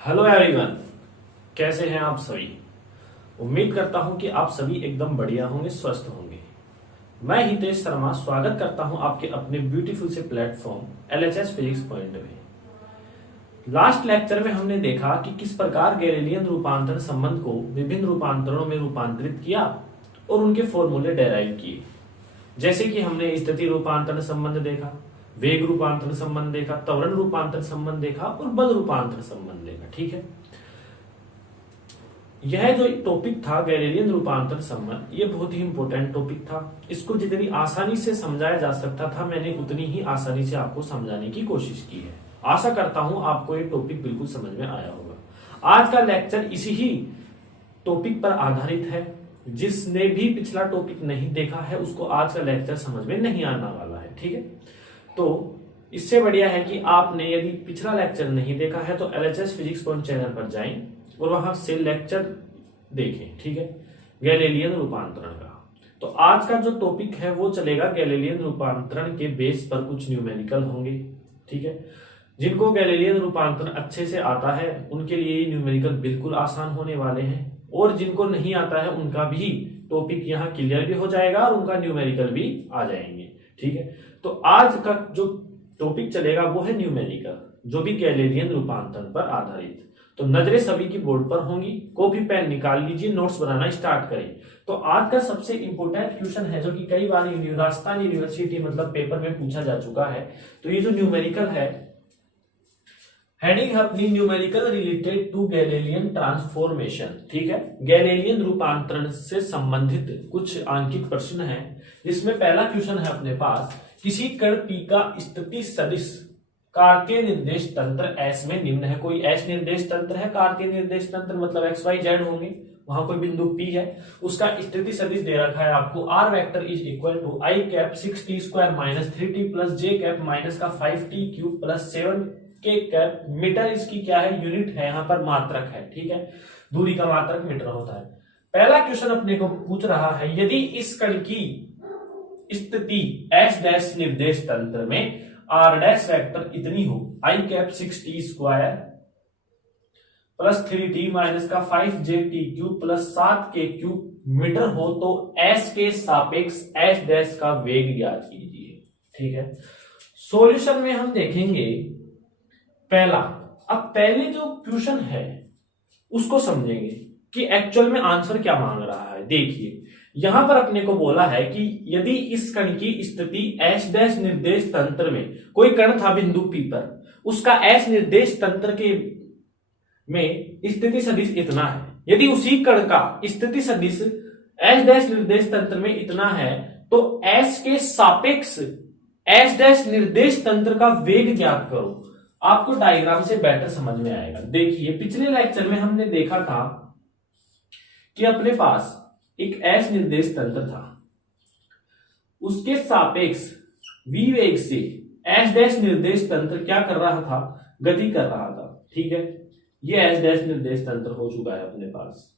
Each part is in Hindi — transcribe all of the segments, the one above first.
हेलो एवरीवन, कैसे हैं आप सभी। उम्मीद करता हूं कि आप सभी एकदम बढ़िया होंगे, स्वस्थ होंगे। मैं हितेश शर्मा स्वागत करता हूं आपके अपने ब्यूटीफुल से प्लेटफॉर्म एलएचएस फिजिक्स पॉइंट में। लास्ट लेक्चर में हमने देखा कि किस प्रकार गैलीलियन रूपांतरण संबंध को विभिन्न रूपांतरणों में रूपांतरित किया और उनके फॉर्मूले डेराइव किए। जैसे कि हमने स्थिति रूपांतरण संबंध देखा, वेग रूपांतरण संबंध देखा, त्वरण रूपांतरण संबंध देखा और बल रूपांतरण संबंध देखा। ठीक है, यह जो टॉपिक था गैलीलियन रूपांतरण संबंध, ये बहुत ही इंपॉर्टेंट टॉपिक था। इसको जितनी आसानी से समझाया जा सकता था मैंने उतनी ही आसानी से आपको समझाने की कोशिश की है। आशा करता हूं आपको ये टॉपिक बिल्कुल समझ में आया होगा। आज का लेक्चर इसी ही टॉपिक पर आधारित है। जिसने भी पिछला टॉपिक नहीं देखा है उसको आज का लेक्चर समझ में नहीं आने वाला है। ठीक है, तो इससे बढ़िया है कि आपने यदि पिछला लेक्चर नहीं देखा है तो एलएचएस फिजिक्स पॉइंट चैनल पर जाएं और वहां से लेक्चर देखें। ठीक है, गैलीलियन रूपांतरण का। तो आज का जो टॉपिक है वो चलेगा गैलीलियन रूपांतरण के बेस पर कुछ न्यूमेरिकल होंगे। ठीक है, जिनको गैलीलियन रूपांतरण अच्छे से आता है उनके लिए ये न्यूमेरिकल बिल्कुल आसान होने वाले हैं, और जिनको नहीं आता है उनका भी टॉपिक यहाँ क्लियर भी हो जाएगा और उनका न्यूमेरिकल भी आ जाएंगे। ठीक है, तो आज का जो टॉपिक चलेगा वो है न्यूमेरिकल, जो भी गैलीलियन रूपांतरण पर आधारित। तो नजरें सभी की बोर्ड पर होंगी, कॉपी पेन निकाल लीजिए, नोट्स बनाना स्टार्ट करें। तो आज का सबसे इंपॉर्टेंट क्वेश्चन है जो कि कई बार राजस्थान यूनिवर्सिटी मतलब पेपर में पूछा जा चुका है। तो ये जो न्यूमेरिकल है, हेडिंग है अपनी numerical related to Galilean transformation. ठीक है, गैलीलियन रूपांतरण से संबंधित कुछ आंकिक प्रश्न है, जिसमें पहला क्वेश्चन है अपने पास, किसी कण P का स्थिति सदिश कार्तीय निर्देश तंत्र S में निम्न है। कोई S निर्देश तंत्र है, कार्तीय निर्देश तंत्र मतलब एक्स वाई जेड होंगे, वहां कोई बिंदु P है, उसका स्थिति सदिश दे रखा है आपको r vector is equal to i cap 6t square minus 3t plus j cap minus का 5t cube plus 7k cap. Metre इसकी क्या है, यूनिट है, यहाँ पर मात्रक है। ठीक है, दूरी का मात्रक मीटर होता है। पहला क्वेश्चन अपने को पूछ रहा है, यदि इस कण की स्थिति S डैश निर्देश तंत्र में r डैश वेक्टर इतनी हो, i cap 6t square plus 3t minus का 5j t cube plus 7k cube metre हो, तो S के सापेक्ष S डैश का वेग ज्ञात कीजिए। ठीक है, सॉल्यूशन में हम देखेंगे पहला। अब पहले जो क्वेश्चन है उसको समझेंगे कि एक्चुअल में आंसर क्या मांग रहा है। देखिए यहां पर अपने को बोला है कि यदि इस कण की स्थिति S डैश निर्देश तंत्र में, कोई कण था बिंदु P पर, उसका S निर्देश तंत्र के में स्थिति सदिश इतना है, यदि उसी कण का स्थिति सदिश S डैश निर्देश तंत्र में इतना है तो S के सापेक्ष S डैश निर्देश तंत्र का वेग ज्ञात करो। आपको डायग्राम से बेटर समझ में आएगा। देखिए पिछले लेक्चर में हमने देखा था कि अपने पास एक S निर्देश तंत्र था, उसके सापेक्ष v वेग से S डैश निर्देश तंत्र क्या कर रहा था, गति कर रहा था। ठीक है, ये S डैश निर्देश तंत्र हो चुका है अपने पास।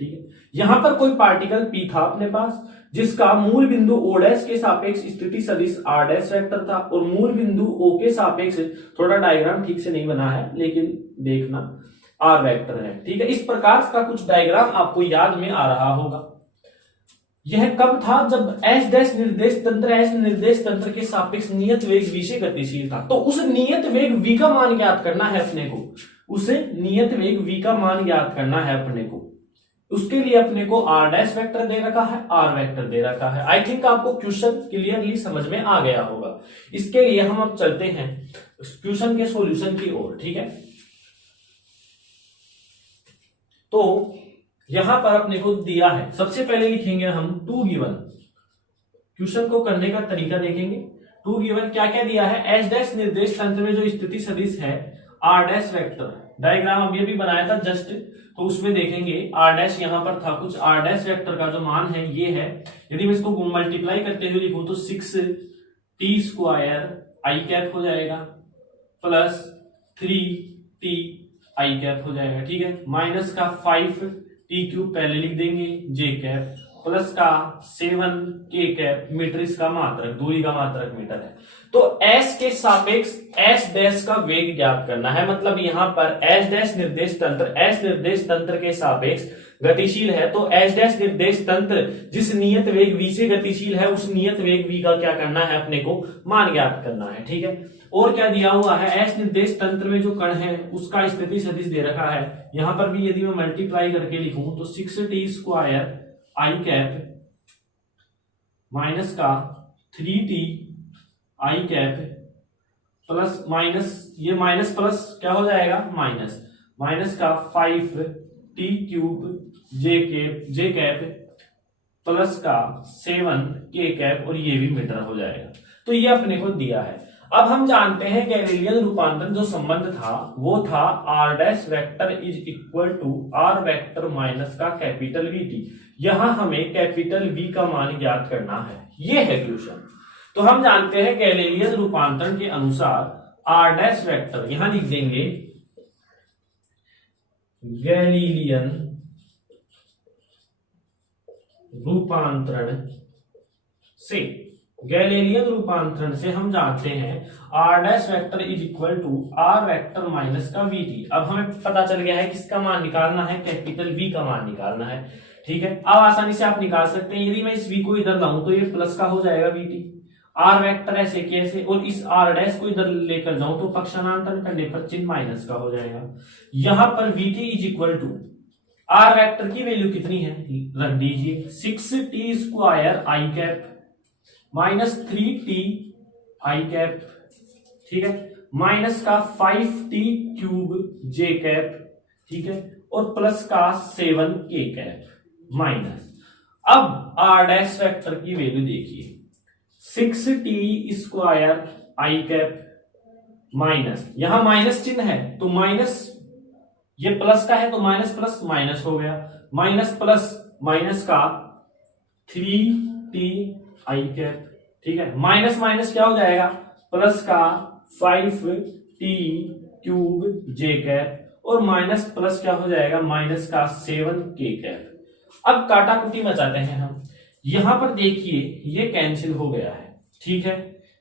ठीक है, यहां पर कोई पार्टिकल P था अपने पास, जिसका मूल बिंदु O डैश के सापेक्ष स्थिति सदिश R डैश वेक्टर था, और मूल बिंदु O के सापेक्ष, थोड़ा डायग्राम ठीक से नहीं बना है लेकिन देखना, R वेक्टर है। ठीक है, इस प्रकार का कुछ डायग्राम आपको याद में आ रहा होगा। यह कब था, जब S डैश निर्देश तंत्र S निर्देश तंत्र के सापेक्ष नियत वेग v से गतिशील था। तो उस नियत वेग v का मान ज्ञात करना है अपने को, उसे नियत वेग v का मान ज्ञात करना है अपने को। उसके लिए अपने को R डैश वेक्टर दे रखा है, R वेक्टर दे रखा है। आई थिंक आपको क्वेश्चन क्लियरली समझ में आ गया होगा। इसके लिए हम अब चलते हैं क्वेश्चन के सॉल्यूशन की ओर। ठीक है, तो यहां पर अपने को दिया है, सबसे पहले लिखेंगे हम टू गिवन। क्वेश्चन को करने का तरीका देखेंगे। टू गिवन क्या क्या दिया है, S डैश निर्देश तंत्र में जो स्थिति सदिश है R डैश वेक्टर, डायग्राम अभी अभी बनाया था जस्ट, तो उसमें देखेंगे R डैश यहां पर था कुछ, R डैश वेक्टर का जो मान है ये है। यदि मैं इसको मल्टीप्लाई करते हुए लिखूं तो 6t स्क्वायर i कैप हो जाएगा प्लस 3t i कैप हो जाएगा। ठीक है, माइनस का 5t क्यूब पहले लिख देंगे, j कैप प्लस का 7 k कैप मीटर इसका मात्रक, दूरी का मात्रक मीटर है। तो s के सापेक्ष s डैश का वेग ज्ञात करना है। मतलब यहां पर s डैश निर्देश तंत्र s निर्देश तंत्र के सापेक्ष गतिशील है, तो s डैश निर्देश तंत्र जिस नियत वेग v से गतिशील है उस नियत वेग v का क्या करना है, अपने को मान ज्ञात करना है। ठीक है, और क्या दिया हुआ है, s निर्देश तंत्र में जो कण है उसका स्थिति सदिश दे रखा है। यहां पर भी यदि मैं मल्टीप्लाई करके लिखूं तो 6t square i cap minus का 3t i cap plus minus, ये माइनस प्लस क्या हो जाएगा, माइनस, माइनस का 5t क्यूब जे कैप प्लस का 7k कैप, और ये भी मीटर हो जाएगा। तो ये अपने को दिया है। अब हम जानते हैं गैलीलियन रूपांतरण जो संबंध था वो था r dash vector is equal to r vector minus का कैपिटल VT। यहां हमें कैपिटल V का मान ज्ञात करना है, ये है क्वेश्चन। तो हम जानते हैं गैलीलियन रूपांतरण के अनुसार r डैश वेक्टर, यहां लिख देंगे गैलीलियन रूपांतरण से, गैलीलियन रूपांतरण से हम जानते हैं r dash vector is equal to r vector minus का VT। अब हमें पता चल गया है किसका मान निकालना है, कैपिटल V का मान निकालना है। ठीक है, अब आसानी से आप निकाल सकते हैं। यदि मैं इस V को इधर लाऊं तो ये प्लस का हो जाएगा VT, r वेक्टर ऐसे कैसे, और इस r डैश को इधर लेकर जाऊं तो पक्षांतरण करने पर चिन्ह माइनस का हो जाएगा। यहां पर VT is equal to r vector की वैल्यू कितनी है, रख दीजिए 6t square i cap minus 3t i cap, ठीक है, माइनस का 5t क्यूब जे कैप, ठीक है, और प्लस का 7k कैप माइनस। अब r डैश वेक्टर की वैल्यू देखिए 6t square i cap minus, यहां माइनस चिन्ह है तो माइनस, ये प्लस का है तो माइनस प्लस माइनस हो गया, माइनस प्लस माइनस का 3t आई कैप, ठीक है, माइनस माइनस क्या हो जाएगा, प्लस का 5t क्यूब जे कैप, और माइनस प्लस क्या हो जाएगा, माइनस का 7k कैप। अब काटाकुटी मचाते हैं हम। यहां पर देखिए ये कैंसिल हो गया है, ठीक है,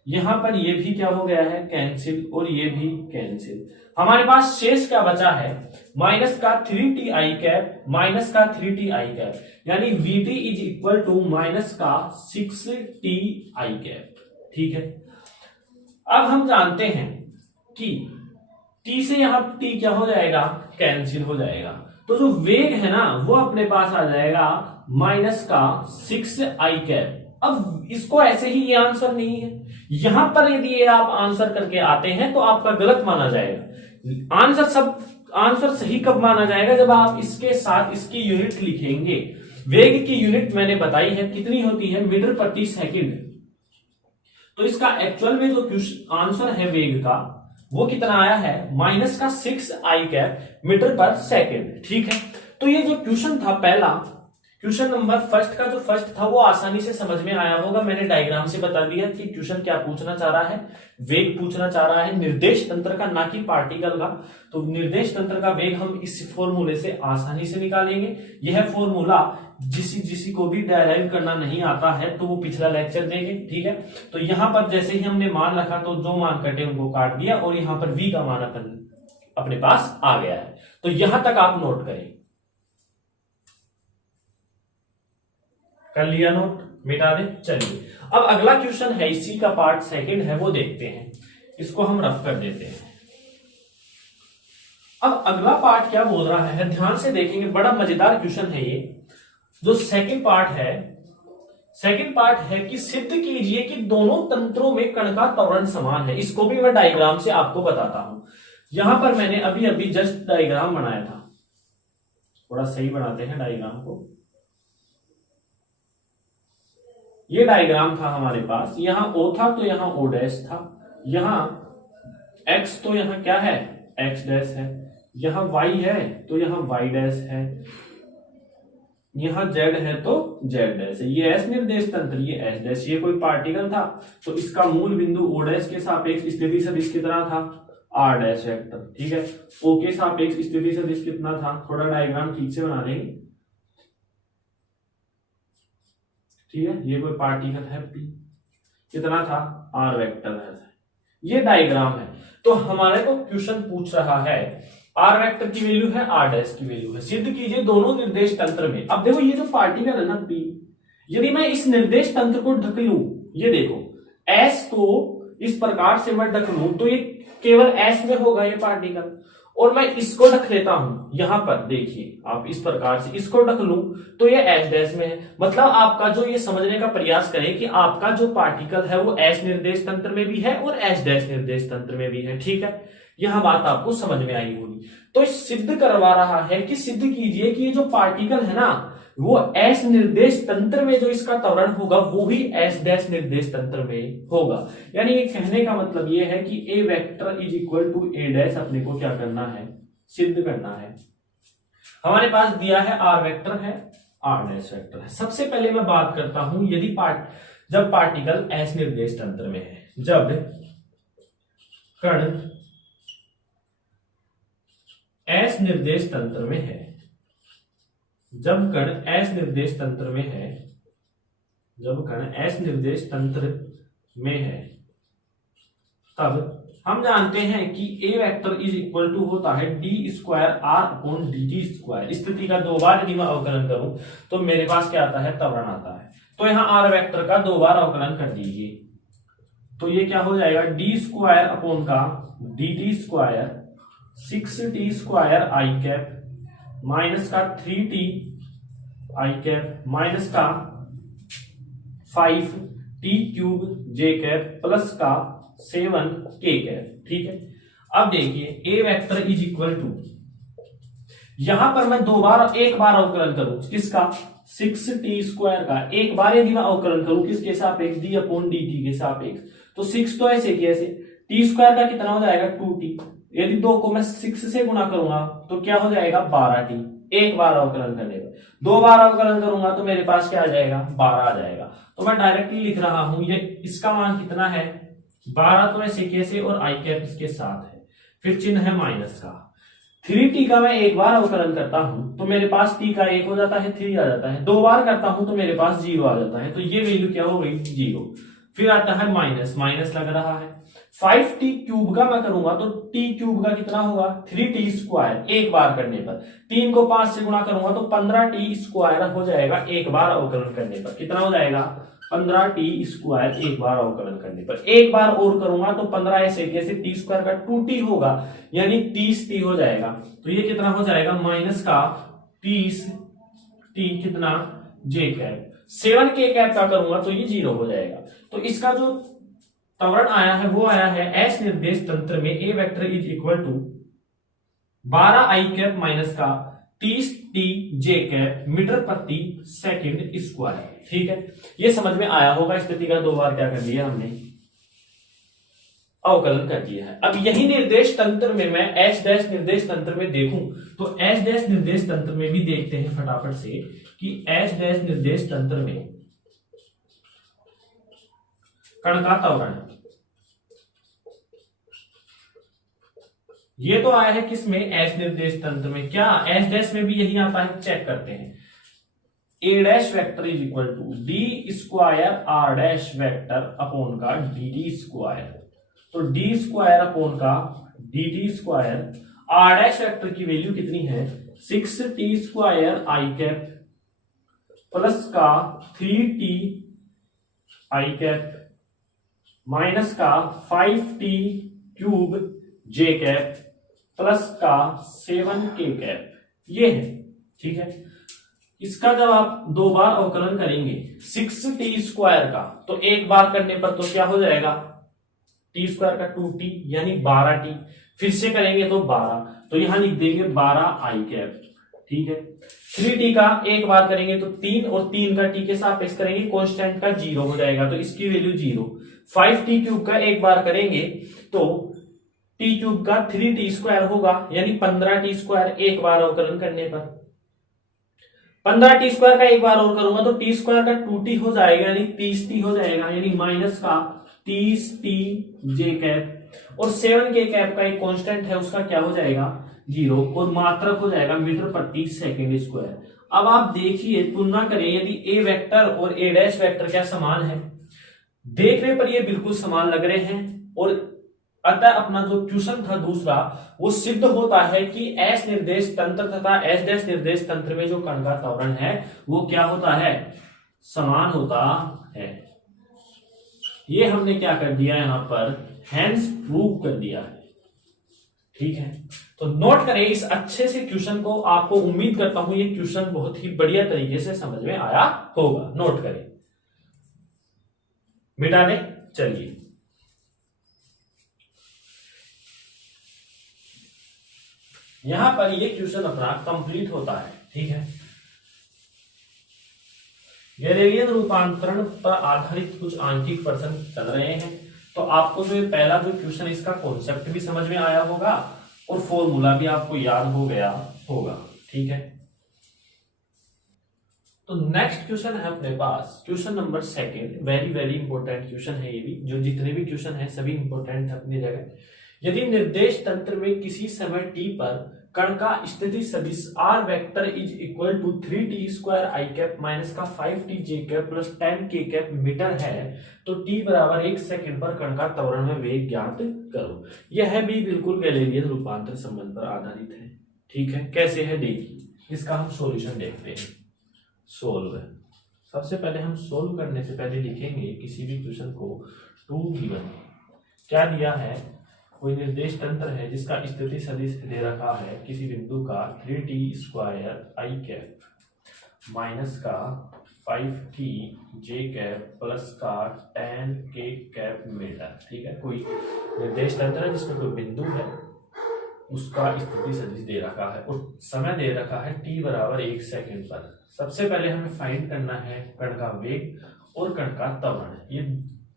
यहां पर ये भी क्या हो गया है, कैंसिल, और ये भी कैंसिल। हमारे पास शेष क्या बचा है, माइनस का 3t आई कैप माइनस का 3t आई कैप, यानी VT is equal to minus का 6t आई कैप। ठीक है, अब हम जानते हैं कि t से यहां t क्या हो जाएगा, कैंसिल हो जाएगा, तो जो वेग है ना वो अपने पास आ जाएगा माइनस का 6 आई कैप। अब इसको ऐसे ही ये आंसर नहीं है, यहां पर यदि आप आंसर करके आते हैं तो आपका गलत माना जाएगा। आंसर सही कब माना जाएगा, जब आप इसके साथ इसकी यूनिट लिखेंगे। वेग की यूनिट मैंने बताई है कितनी होती है, मीटर प्रति सेकंड। तो इसका एक्चुअल में जो आंसर है वेग का वो कितना आया है, माइनस का 6 आई कैप मीटर पर सेकंड। ठीक है, तो ये जो क्वेश्चन था पहला, क्वेश्चन नंबर फर्स्ट का जो फर्स्ट था वो आसानी से समझ में आया होगा। मैंने डायग्राम से बता दिया कि क्वेश्चन क्या पूछना चाह रहा है, वेग पूछना चाह रहा है निर्देश तंत्र का, ना कि पार्टिकल का। तो निर्देश तंत्र का वेग हम इस फॉर्मूले से आसानी से निकालेंगे। यह फॉर्मूला जिसी को भी डेराइव करना नहीं आता है तो वो पिछला लेक्चर देंगे। ठीक है, तो यहां पर जैसे ही हमने मान रखा तो जो मान कटे उनको काट दिया, और यहां पर v का मान अपने पास आ गया है। तो यहां तक आप नोट करें, कर लिया नोट, मिटा दे। चलिए अब अगला क्वेश्चन है, इसी का पार्ट सेकंड है, वो देखते हैं। इसको हम रफ कर देते हैं। अब अगला पार्ट क्या बोल रहा है, ध्यान से देखेंगे, बड़ा मजेदार क्वेश्चन है ये। जो सेकंड पार्ट है कि सिद्ध कीजिए कि दोनों तंत्रों में कण का त्वरण समान है। इसको भी मैं डायग्राम से आपको बताता हूं। यहां पर मैंने अभी जस्ट डायग्राम बनाया था, थोड़ा सही बनाते हैं डायग्राम को। ये डायग्राम था हमारे पास, यहां O था तो यहां O डैश था, यहां X तो यहां क्या है, X डैश है, यहां Y है तो यहां Y डैश है, यहां Z है तो Z डैश है। ये S निर्देश तंत्र, ये S डैश, ये कोई पार्टिकल था तो इसका मूल बिंदु O डैश के सापेक्ष स्थिति सदिश कितना था, R डैश वेक्टर। ठीक है, O के सापेक्ष स्थिति सदिश कितना था, थोड़ा डायग्राम ठीक से बना लेंगे। ठीक है, ये कोई पार्टिकल है P, कितना था r वेक्टर है, ये डायग्राम है। तो हमारे को क्वेश्चन पूछ रहा है r वेक्टर की वैल्यू है, r डैश की वैल्यू है, सिद्ध कीजिए दोनों निर्देश तंत्र में। अब देखो ये जो पार्टिकल है ना P, यदि मैं इस निर्देश तंत्र को ढक लूं, ये देखो S को इस प्रकार से मैं ढक लूं तो ये केवल S में होगा ये पार्टिकल, और मैं इसको ढक लेता हूं, यहां पर देखिए आप इस प्रकार से इसको ढक लूं तो ये S डैश में है। मतलब आपका जो ये समझने का प्रयास करें कि आपका जो पार्टिकल है वो S निर्देश तंत्र में भी है और S डैश निर्देश तंत्र में भी है। ठीक है, यह बात आपको समझ में आई होगी। तो सिद्ध करवा रहा है कि सिद्ध कीजिए कि ये जो पार्टिकल है ना वो S निर्देश तंत्र में जो इसका त्वरण होगा वो भी S डैश निर्देश तंत्र में होगा। यानी ये कहने का मतलब ये है कि A vector is equal to A dash अपने को क्या करना है, सिद्ध करना है। हमारे पास दिया है R वेक्टर है, R डैश वेक्टर है। सबसे पहले मैं बात करता हूं यदि जब पार्टिकल S निर्देश तंत्र में है, जब कण S निर्देश तंत्र में है, जब कण S निर्देश तंत्र में है, जब कण S निर्देश तंत्र में है, तब हम जानते हैं कि A vector is equal to होता है d square r upon dt square. स्थिति का दो बार यदि मैं अवकलन करूं तो मेरे पास क्या आता है, त्वरण आता है। तो यहां r वेक्टर का दो बार अवकलन कर दीजिए तो ये क्या हो जाएगा, d स्क्वायर अपॉन का dt square 6t square i cap minus का 3t आई कैप माइनस का 5t क्यूब जे कैप प्लस का 7k कैप। ठीक है, अब देखिए A vector is equal to, यहां पर मैं एक बार अवकलन करूं किसका, 6t स्क्वायर का, एक बार यदि मैं अवकलन करूं किसके सापेक्ष, d अपॉन dt के सापेक्ष, तो 6 तो ऐसे की ऐसे, t स्क्वायर का कितना हो जाएगा 2t, यदि 2 को मैं 6 से गुणा करूंगा तो क्या हो जाएगा 12t, एक बार अवकलन करने पर। 2 बार अवकलन करूंगा तो मेरे पास क्या आ जाएगा, 12 आ जाएगा। तो मैं डायरेक्टली लिख रहा हूं ये इसका मान कितना है 12, तो ऐसे कैसे, और आई कैप इसके साथ है, फिर चिन्ह है माइनस का। 3t का मैं एक बार अवकलन करता हूं तो मेरे पास t का 1 हो जाता है, 3 आ जाता है। 2 बार करता हूं तो मेरे पास 0 आ जाता है, तो ये वैल्यू क्या हो गई 0। फिर आता है माइनस, माइनस लग रहा है। 5t क्यूब का मैं करूंगा तो t क्यूब का कितना होगा 3t स्क्वायर, एक बार करने पर। 3 को 5 से गुणा करूंगा तो 15t स्क्वायर हो जाएगा, एक बार अवकलन करने पर। कितना हो जाएगा 15t स्क्वायर, एक बार अवकलन करने पर। एक बार और करूंगा तो 15 ऐसे कैसे, t स्क्वायर का 2t होगा यानी 30t हो जाएगा। तो ये कितना हो जाएगा माइनस का 30t कितना j कैप। 7k कैप का करूंगा तो ये 0 हो जाएगा। तो इसका जो त्वरण आया है वो आया है S निर्देश तंत्र में A vector is equal to 12 i cap minus का 30t j कैप मीटर प्रति सेकंड स्क्वायर। ठीक है, ये समझ में आया होगा। स्थिति का 2 बार क्या कर दिया हमने, अवकलन कर दिया है। अब यही निर्देश तंत्र में मैं S डैश निर्देश तंत्र में देखूं तो S डैश निर्देश तंत्र में भी देखते हैं फटाफट से कि S डैश निर्देश तंत्र में कण का त्वरण, ये तो आया है किसमें, S निर्देश तंत्र में। क्या S डैश में भी यही आता है, चेक करते हैं। A dash vector is equal to d square r dash vector upon का dd स्क्वायर। तो d स्क्वायर अपॉन का dd square, r dash vector की वैल्यू कितनी है 6t square i cap plus का 3t आई कैप माइनस का 5t cube j cap plus का 7k कैप, ये है। ठीक है, इसका जब आप 2 बार अवकलन करेंगे 6t स्क्वायर का तो एक बार करने पर तो क्या हो जाएगा t स्क्वायर का 2t यानी 12t, फिर से करेंगे तो 12, तो यहां लिख देंगे 12 आई कैप। ठीक है, 3t का एक बार करेंगे तो 3 और 3 का t के सापेक्ष करेंगे, कांस्टेंट का 0 हो जाएगा तो इसकी वैल्यू 0। 5t क्यूब का एक बार करेंगे तो t क्यूब का 3t स्क्वायर होगा यानी 15t स्क्वायर, एक बार अवकलन करने पर। 15t स्क्वायर का एक बार और करूंगा तो t स्क्वायर का 2t हो जाएगा यानी 30t हो जाएगा यानी माइनस का 30t j कैप, और 7k कैप का एक कांस्टेंट है उसका क्या हो जाएगा 0, और मात्रक हो जाएगा मीटर प्रति सेकंड स्क्वायर। अब आप देखिए, तुलना करें, यदि ए वेक्टर और ए डैश वेक्टर क्या समान है? देखने पर ये बिल्कुल समान लग रहे हैं, और अतः अपना जो क्वेश्चन था दूसरा वो सिद्ध होता है कि एस निर्देश तंत्र तथा एस डैश निर्देश तंत्र में जो कण का त्वरण है वो क्या होता है? समान होता है। ये हमने क्या कर दिया यहां पर? हैंस प्रूव कर दिया है। ठीक है, तो नोट करें इस अच्छे से क्वेश्चन को। आपको उम्मीद करता हूं ये क्वेश्चन बहुत ही बढ़िया तरीके से समझ में आया होगा। नोट करें, मिटा दें। चलिए, यहां पर ये क्वेश्चन अपना कंप्लीट होता है। ठीक है, गैलीलियन रूपांतरण पर आधारित कुछ आंशिक प्रश्न चल रहे हैं। तो आपको जो पहला जो क्वेश्चन, इसका कॉन्सेप्ट भी समझ में आया होगा और फॉर्मूला भी आपको याद हो गया होगा। ठीक है, तो नेक्स्ट क्वेश्चन है अपने पास, question number second. Very very important question है ये भी। जो जितने भी क्वेश्चन है सभी इंपॉर्टेंट है अपनी जगह। यदि निर्देश तंत्र में किसी समय t पर कण का स्थिति सदिश r vector is equal to 3t² i cap minus का 5t j cap plus 10k cap metre है, तो t बराबर 1 सेकंड पर कण का त्वरण में वेग ज्ञात करो। यह भी बिल्कुल गैलीलियन रूपांतर संबंध पर आधारित है। ठीक है, कैसे है देखिए, इसका हम सॉल्यूशन देखते हैं। सोल्व, सबसे पहले हम सोल्व करने से पहले लिखेंगे किसी भी क्वेश्चन को। 2 गिवन क्या दिया है? कोई निर्देश तंत्र है जिसका स्थिति सदिश दे रखा है किसी बिंदु का 3t² i कैप माइनस का 5t j कैप प्लस का 10k कैप मीटर। ठीक है, कोई निर्देश तंत्र है जिसमें कोई बिंदु है, उसका स्थिति सदिश दे रखा है और समय दे रखा है t बराबर 1 सेकंड पर। सबसे पहले हमें फाइंड करना है कण का वेग और कण का त्वरण। ये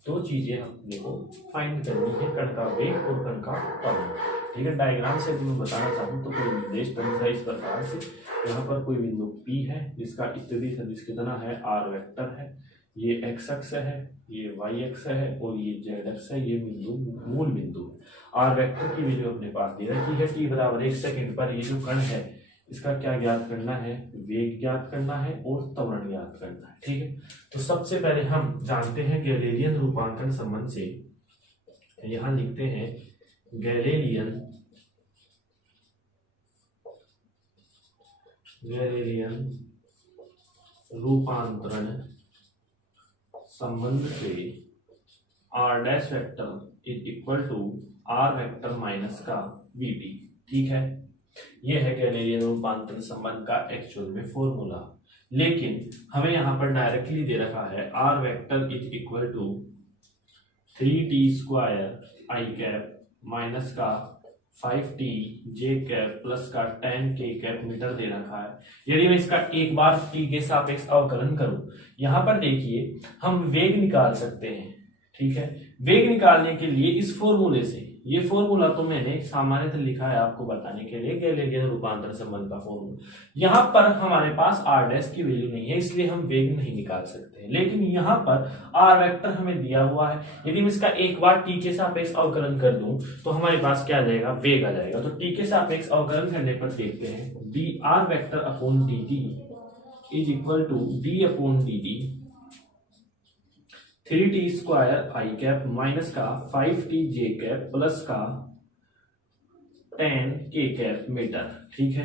दो चीजें अपने को फाइंड करनी है, कण का वेग और कण का त्वरण। ठीक है, डायग्राम से मैं बताना चाहूँ तो कोई निर्देश तंत्र है इस प्रकार से। यहाँ पर कोई बिंदु P है जिसका स्थिति सदिश कितना है? r वेक्टर है। ये x अक्ष है, ये y अक्ष है और ये z अक्ष है। ये बिंदु मूल बिंदु है। r वेक्टर की वैल्यू अपने पास दे रखी है t बराबर 1 सेकंड पर। ये जो कण है इसका क्या ज्ञात करना है? वेग ज्ञात करना है और त्वरण ज्ञात करना है। ठीक है, तो सबसे पहले हम जानते हैं गैलीलियन रूपांतरण संबंध से। यहां लिखते हैं गैलीलियन रूपांतरण संबंध से r dash vector is equal to r vector minus का vt। ठीक है, यह है गैलीलियन रूपांतरण संबंध का एक्चुअल में फॉर्मूला। लेकिन हमें यहां पर डायरेक्टली दे रखा है r vector is equal to 3t² i cap minus का 5t j कैप प्लस का 10k कैप मीटर दे रखा है। यदि मैं इसका एक बार t के सापेक्ष अवकलन करूं, यहां पर देखिए हम वेग निकाल सकते हैं। ठीक है, वेग निकालने के लिए इस फॉर्मूले से, ये फॉर्मूला तो मैंने सामान्यतः लिखा है आपको बताने के लिए, गैलीलियन रूपांतरण संबंध का फॉर्मूला। यहाँ पर हमारे पास r डैश की वैल्यू नहीं है इसलिए हम वेग नहीं निकाल सकते, लेकिन यहाँ पर r वेक्टर हमें दिया हुआ है। यदि मैं इसका एक बार t के सापेक्ष अवकलन कर दूं तो हमारे पास क्या आ जाएगा? वेग आ जाएगा। तो t के सापेक्ष अवकलन करने पर देखते हैं dr vector upon dt is equal to d upon dt 3t² i cap minus का 5t j कैप प्लस का 10k कैप मीटर। ठीक है,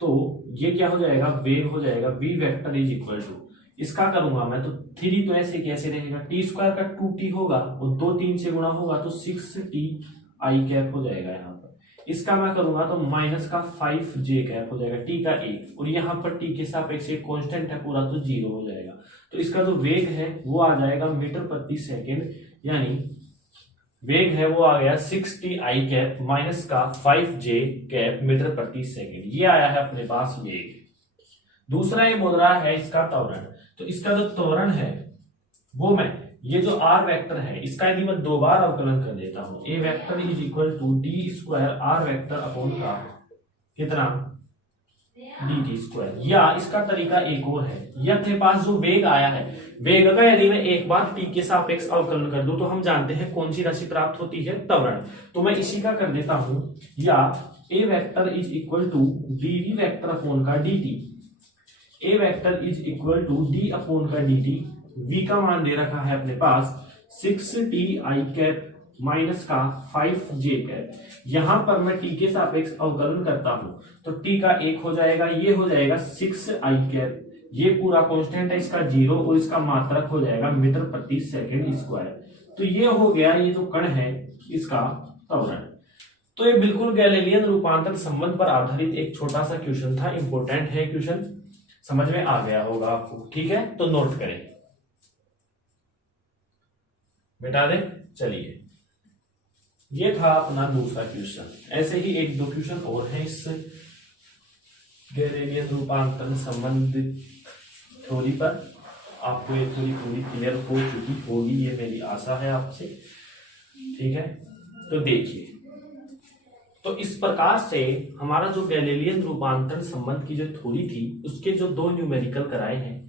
तो ये क्या हो जाएगा? वेग हो जाएगा v vector is equal to, इसका करूंगा मैं तो 3 तो ऐसे कैसे रहेगा? t² का 2t होगा और 2 3 से गुणा होगा तो 6t i कैप हो जाएगा। यहाँ पर इसका मैं करूंगा तो माइनस का 5j कैप हो जाएगा, t का 1, और यहाँ पर t के सापेक्ष एक कांस्टेंट है पूरा तो 0 हो जाएगा। तो इसका जो वेग है वो आ जाएगा मीटर प्रति सेकंड, यानी वेग है वो आ गया 6t i कैप माइनस का 5j कैप मीटर प्रति सेकंड। ये आया है अपने पास वेग। दूसरा ये बोल रहा है इसका त्वरण। तो इसका जो त्वरण है वो मैं, ये जो r वेक्टर है इसका यदि मैं दो बार अवकलन कर देता हूं, a vector is equal to d² r vector upon का कितना? dt²। या इसका तरीका एक और है, ये अपने पास जो वेग आया है, वेग का यदि मैं एक बार t के सापेक्ष अवकलन कर दूं तो हम जानते हैं कौन सी राशि प्राप्त होती है? त्वरण। तो मैं इसी का कर देता हूं, या a वेक्टर इज इक्वल टू dv वेक्टर अपॉन का dt। A vector is equal to D upon का डी टी, वी का मान दे रखा है अपने पास 6t माइनस का 5j। यहां पर मैं t के सापेक्ष अवकलन करता हूं तो t का 1 हो जाएगा, ये हो जाएगा 6i, ये पूरा कांस्टेंट है इसका 0 और इसका मात्रक हो जाएगा मीटर प्रति सेकंड स्क्वायर। तो ये हो गया ये जो कण है इसका त्वरण। तो ये बिल्कुल गैलीलियन रूपांतर संबंध पर आधारित एक छोटा सा क्वेश्चन था, इंपॉर्टेंट है क्वेश्चन, समझ में आ गया होगा आपको। ठीक है, तो नोट करें, मिटा दे। चलिए, ये था अपना दूसरा क्वेश्चन। ऐसे ही एक दो क्वेश्चन और हैं इस गैलीलियन रूपांतरण संबंधित थ्योरी पर। आपको ये थ्योरी पूरी क्लियर हो चुकी होगी, ये मेरी आशा है आपसे। ठीक है, तो देखिए, तो इस प्रकार से हमारा जो गैलीलियन रूपांतरण संबंध की जो थ्योरी थी उसके जो दो न्यूमेरिकल कराए हैं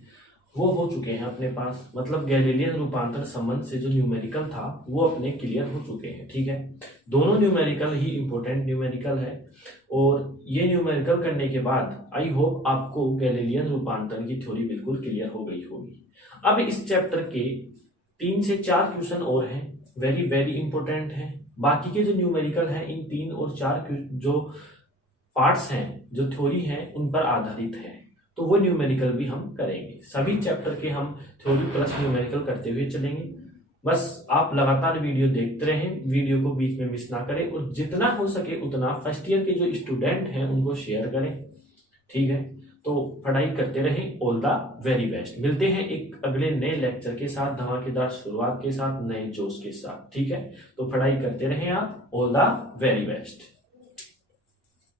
वो हो चुके हैं अपने पास। मतलब गैलीलियन रूपांतरण संबंध से जो न्यूमेरिकल था वो अपने क्लियर हो चुके हैं। ठीक है, दोनों न्यूमेरिकल ही इंपॉर्टेंट न्यूमेरिकल है और ये न्यूमेरिकल करने के बाद आई होप आपको गैलीलियन रूपांतरण की थ्योरी बिल्कुल क्लियर हो गई होगी। अब इस चैप्टर के 3 से 4 क्वेश्चन और हैं, वेरी वेरी इंपॉर्टेंट हैं। बाकी के जो न्यूमेरिकल हैं इन 3 और 4 जो पार्ट्स हैं, जो थ्योरी हैं, उन पर आधारित है, तो वो न्यूमेरिकल भी हम करेंगे। सभी चैप्टर के हम थ्योरी प्लस न्यूमेरिकल करते हुए चलेंगे। बस आप लगातार वीडियो देखते रहें, वीडियो को बीच में मिस ना करें और जितना हो सके उतना फर्स्ट ईयर के जो स्टूडेंट हैं उनको शेयर करें। ठीक है, तो पढ़ाई करते रहें। All the very best. मिलते हैं एक अगले नए लेक्चर के साथ, धमाकेदार शुरुआत के साथ, नए जोश के साथ। ठीक है, तो पढ़ाई करते रहें आप। All the very best.